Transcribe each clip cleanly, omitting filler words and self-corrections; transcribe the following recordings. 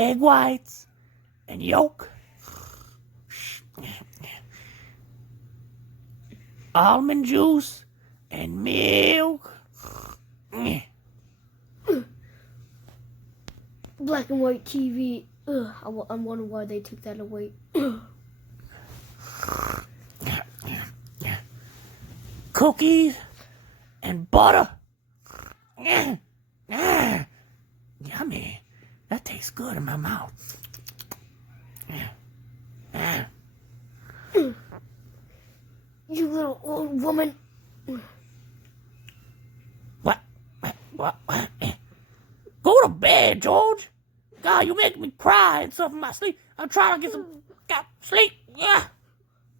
egg whites and yolk, almond juice and milk. Black and white TV. Ugh, I'm wondering why they took that away. Cookies and butter. Yummy. That tastes good in my mouth. You little old woman. What? Go to bed, George. God, you make me cry and stuff in my sleep. I'm trying to get some sleep. Yeah.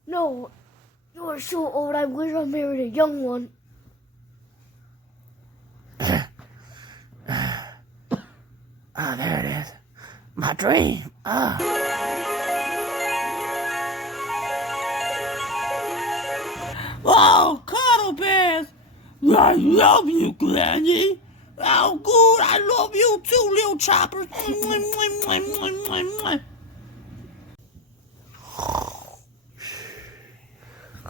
No, you are so old. I wish I married a young one. Ah, there it is. My dream. Oh, cuddle bears. I love you, Granny. Oh, good. I love you too, little chopper.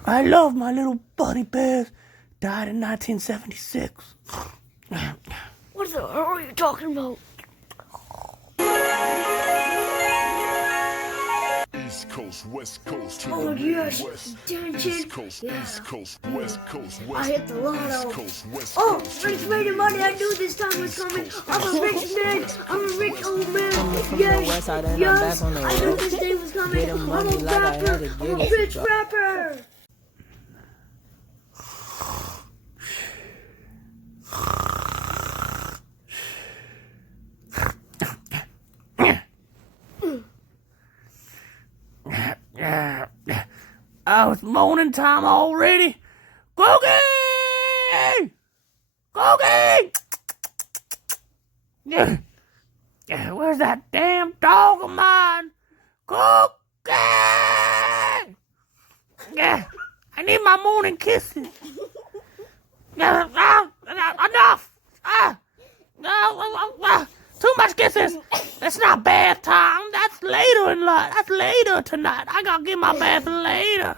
I love my little buddy bears. Died in 1976. What the hell are you talking about? East Coast, West Coast, Oh yes, West, dancing. East Coast, Yeah. East Coast, West Coast, I West, hit the lotto. East Coast, West Oh, Coast. rich making money. I knew this time was coming. I'm a rich man. I'm a rich old man. Yes, yes. I knew this day was coming. I'm a rapper. I'm a rich rapper. Oh, it's morning time already. Cookie! Cookie! Where's that damn dog of mine? Cookie! I need my morning kisses. Enough! Too much kisses. That's not bath time. That's later in life. That's later tonight. I gotta get my bath later.